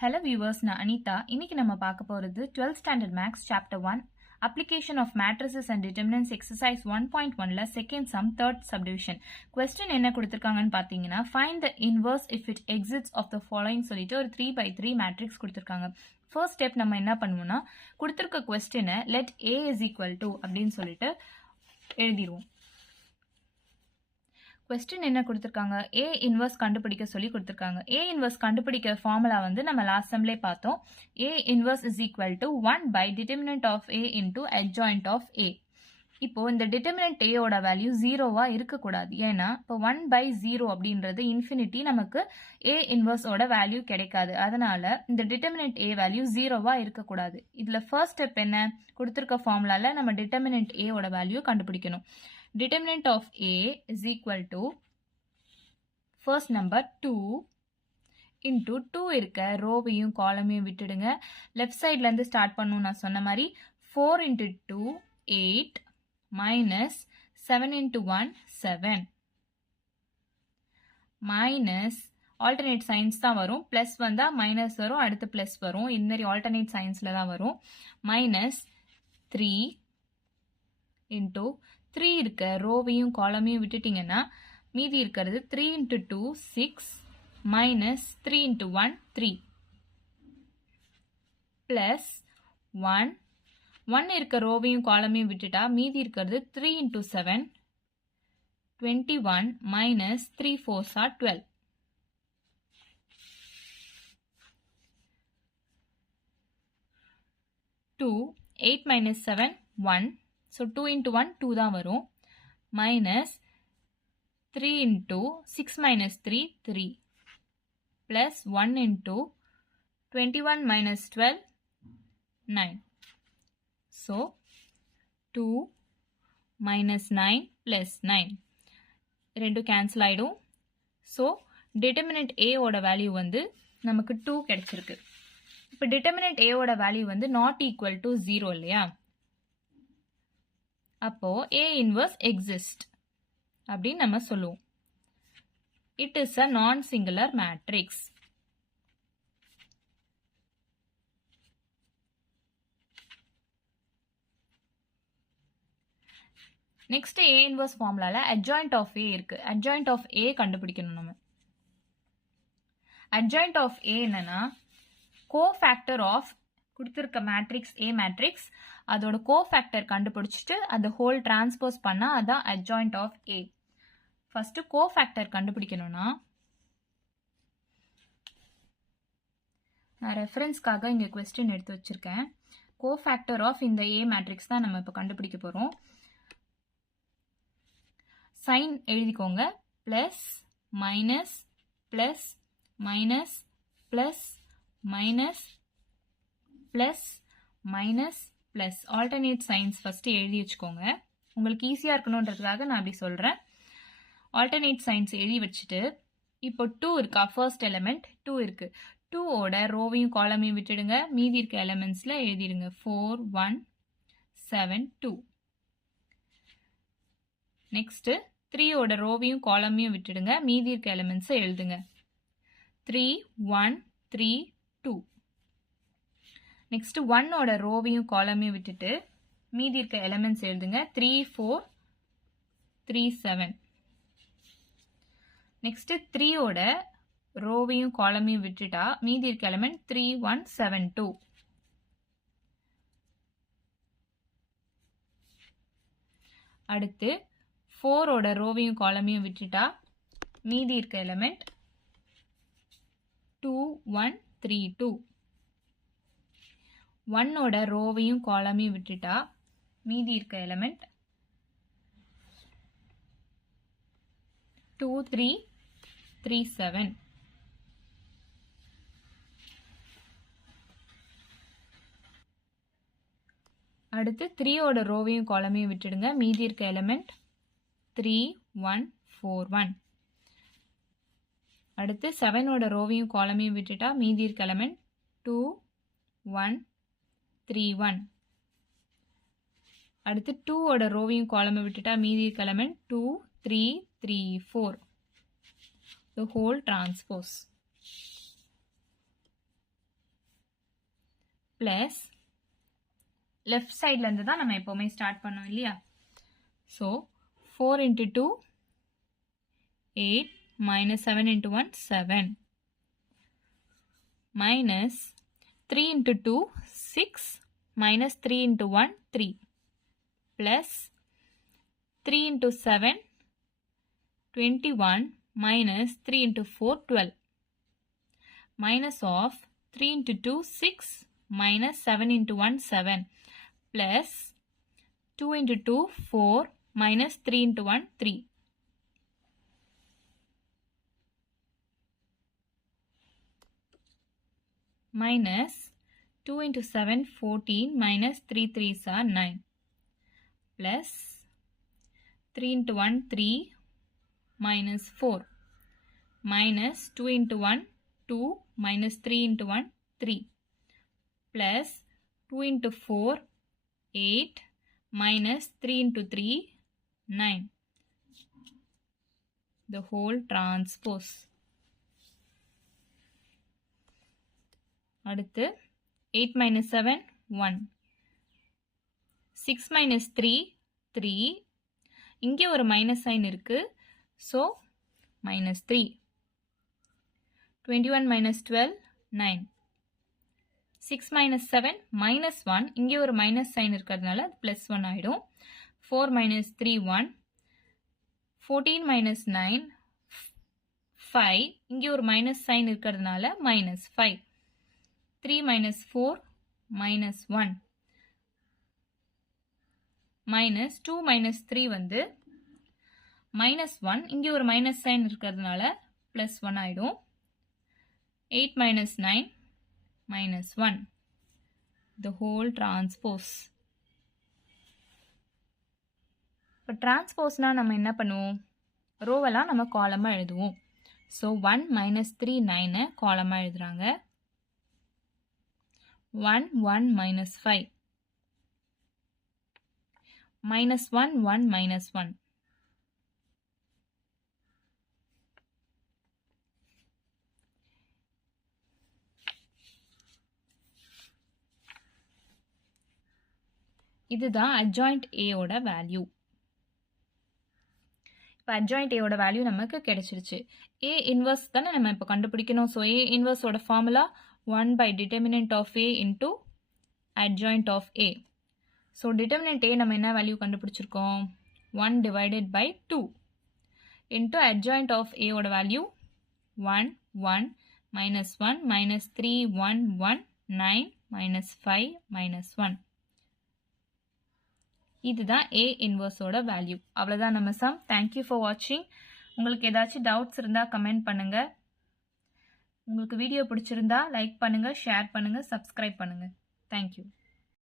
Hello viewers, நான் அனிதா. இன்னைக்கு நம்ம பார்க்க போறது 12th standard maths chapter 1 application of matrices and determinants exercise 1.1ல second sum third subdivision. question என்ன கொடுத்திருக்காங்கன்னு பாத்தீங்கன்னா find the inverse if it exists of the following சொல்லிட்டு ஒரு 3x3 matrix கொடுத்திருக்காங்க. first step நம்ம என்ன பண்ணுவோம்னா கொடுத்திருக்க question let a is equal to அப்படின்னு சொல்லிட்டு எழுதிடுவோம். question என்ன கொடுத்திருக்காங்க a inverse கண்டுபிடிக்க சொல்லி கொடுத்திருக்காங்க. a inverse கண்டுபிடிக்க ஃபார்முலா வந்து நம்ம லாஸ்ட் சம்லே பார்த்தோம். a inverse is equal to 1 by determinant of a into adjoint of a. இப்போ இந்த determinant a ஓட வேல்யூ 0வா இருக்கக்கூடாது. ஏன்னா இப்போ 1 by 0 அப்படின்றது இன்ஃபினிட்டி, நமக்கு a inverse ஓட வேல்யூ கிடைக்காது. அதனால இந்த determinant a வேல்யூ 0வா இருக்கக்கூடாது. இதுல ஃபர்ஸ்ட் ஸ்டெப் என்ன, கொடுத்திருக்க ஃபார்முலால நம்ம determinant a ஓட வேல்யூ கண்டுபிடிக்கணும். determinant of a is equal to first number 2 into 2 இருக்க ரோவையும் காலமையும் விட்டுடுங்க. லெஃப்ட் சைட்ல இருந்து ஸ்டார்ட் பண்ணணும். நான் சொன்ன மாதிரி 4 into 2 8 minus 7 into 1 7 minus alternate signs தான் வரும். பிளஸ் வந்தா மைனஸ் வரும், அடுத்து பிளஸ் வரும். இந்த மாதிரி alternate signsல தான் வரும். minus 3 into 3 இருக்க ரோவையும் காலமையும் விட்டுட்டீங்கன்னா மீதி இருக்கிறது 3 into 2 6 minus 3 into 1 3 plus 1 இருக்க ரோவையும் காலமையும் விட்டுட்டா மீதி இருக்கிறது 3 into 7 21 minus 3 4s are 12. 2 8 minus 7 1. So 2 into 1 2 தான் வரும். minus 3 into 6 minus 3 3 plus 1 into 21 minus 12 9. So 2 minus 9 plus 9 ரெண்டு கேன்சல் ஆயிடும். ஸோ determinant a ஓட வேல்யூ வந்து நமக்கு 2 கிடைச்சிருக்கு. இப்போ determinant a ஓட வேல்யூ வந்து not equal to 0 இல்லையா, அப்போ a inverse exist அப்படின்னு நம்ம சொல்லுவோம். it is a non-singular matrix. next a inverse formulaல adjoint of a இருக்கு. adjoint of a கண்டுபிடிக்கணும் நம்ம. adjoint of a என்னன்னா cofactor of கொடுத்திருக்க மேட்ரிக்ஸ் a மேட்ரிக்ஸ், அதோட கோஃபேக்டர் கண்டுபிடிச்சிட்டு அந்த ஹோல் டிரான்ஸ்போஸ் பண்ணா அதான் adjoint of a. First cofactor கண்டுபிடிக்கணும்னா நான் ரெஃபரன்ஸ்க்காக இங்க क्वेश्चन எடுத்து வச்சிருக்கேன். கோஃபேக்டர் ஆஃப் இந்த a மேட்ரிக்ஸ் தான் நம்ம இப்ப கண்டுபிடிக்க போறோம். சைன் எழுதிக்கோங்க. Plus minus plus minus plus minus plus minus plus alternate signs first எழுதி வச்சுக்கோங்க. உங்களுக்கு ஈஸியா இருக்கணும்ன்றதுக்காக நான் அப்படி சொல்றேன். ஆல்டர்னேட் சைன்ஸ் எழுதி வச்சுட்டு இப்போ 2 இருக்கா, ஃபர்ஸ்ட் எலிமெண்ட் 2 இருக்கு. 2 ஓட ரோவையும் காலமையும் விட்டுடுங்க. மீதி இருக்க எலிமெண்ட்ஸ்ல எழுதிடுங்க 4 1 7 2. நெக்ஸ்ட் 3 ஓட ரோவையும் காலமையும் விட்டுடுங்க. மீதி இருக்க எலிமெண்ட்ஸ் எழுதுங்க 3 1 3 2. நெக்ஸ்ட் 1 ஓட ரோவையும் காலமையும் விட்டுட்டு மீதி இருக்க எலிமெண்ட்ஸ் எழுதுங்க 3 4 3 7. நெக்ஸ்ட் 3 ஓட ரோவையும் காலமையும் விட்டுட்டா மீதி இருக்க எலிமெண்ட் 3 1 7 2. அடுத்து 4 ஓட ரோவையும் காலமையும் விட்டுட்டா மீதி இருக்க எலிமெண்ட் 2 1 3 2. 1 ஓட ரோவையும் காலமையும் விட்டுட்டா மீதி இருக்க எலிமெண்ட் 2 3 3 7. அடுத்து 3 ஓட ரோவையும் காலமையும் விட்டுடுங்க. மீதி இருக்க எலிமெண்ட் 3 1 4 1. அடுத்து 7 ஓட ரோவையும் காலமையும் விட்டுட்டா மீதி இருக்க எலிமெண்ட் 2 1 3 1. அடுத்து 2 ஓட ரோவையும் காலமையும் விட்டுட்டா மீதி இருக்க element 2 3 3 4. the whole transpose. Plus left சைட்லேருந்து தான் நம்ம எப்போவுமே ஸ்டார்ட் பண்ணோம் இல்லையா? So 4 into 2 8 minus 7 into 1 7 minus 3 into 2 6 minus 3 into 1 3 plus 3 into 7 21 minus 3 into 4 12 minus of 3 into 2 6 minus 7 into 1 7 plus 2 into 2 4 minus 3 into 1 3 minus 2 into 7 14 minus 3 3s are 9 plus 3 into 1 3 minus 4 minus 2 into 1 2 minus 3 into 1 3 plus 2 into 4 8 minus 3 into 3 9 the whole transpose. அடுத்து 8 minus 7 1 6 minus 3 3 இங்கே ஒரு minus sign இருக்கு so minus 3 21 minus 12 9 6 minus 7 minus 1 இங்கே ஒரு minus sign இருக்கிறதுனால plus 1 ஆகிடும் 4 minus 3 1 14 minus 9 5 இங்கே ஒரு மைனஸ் சைன் இருக்கிறதுனால minus 5 3 minus 4 minus 1 minus 2 minus 3 வந்து minus 1 இங்கே ஒரு மைனஸ் சைன் இருக்கிறதுனால plus 1 ஆகிடும் 8 minus 9 minus 1 the whole transpose. இப்போ டிரான்ஸ்போஸ்னா நம்ம என்ன பண்ணுவோம்? ரோவெல்லாம் நம்ம காலமாக எழுதுவோம். ஸோ 1 minus 3 9 காலமாக எழுதுறாங்க. 1 1 minus 5 minus 1 1 minus 1 இதுதான் adjoint A ஓட வேல்யூ. இப்போ adjoint A ஓட வேல்யூ நமக்கு கிடைச்சிருச்சு. A inverse தானே நம்ம இப்போ கண்டுபிடிக்கணும். ஸோ A inverse ஓட formula 1 by determinant of A into adjoint of A. So determinant A நம்ம என்ன வேல்யூ கண்டுபிடிச்சிருக்கோம்? 1 divided by 2 into adjoint of A ஓட value 1 1 minus 1 minus 3 1 1 9 minus 5 minus 1. இதுதான் A inverse ஓட வேல்யூ. அவ்வளோதான் நம்ம சம். தேங்க்யூ ஃபார் வாட்சிங். உங்களுக்கு ஏதாச்சும் டவுட்ஸ் இருந்தால் கமெண்ட் பண்ணுங்கள். உங்களுக்கு வீடியோ பிடிச்சிருந்தா லைக் பண்ணுங்கள், ஷேர் பண்ணுங்கள், சப்ஸ்கிரைப் பண்ணுங்கள். தேங்க்யூ.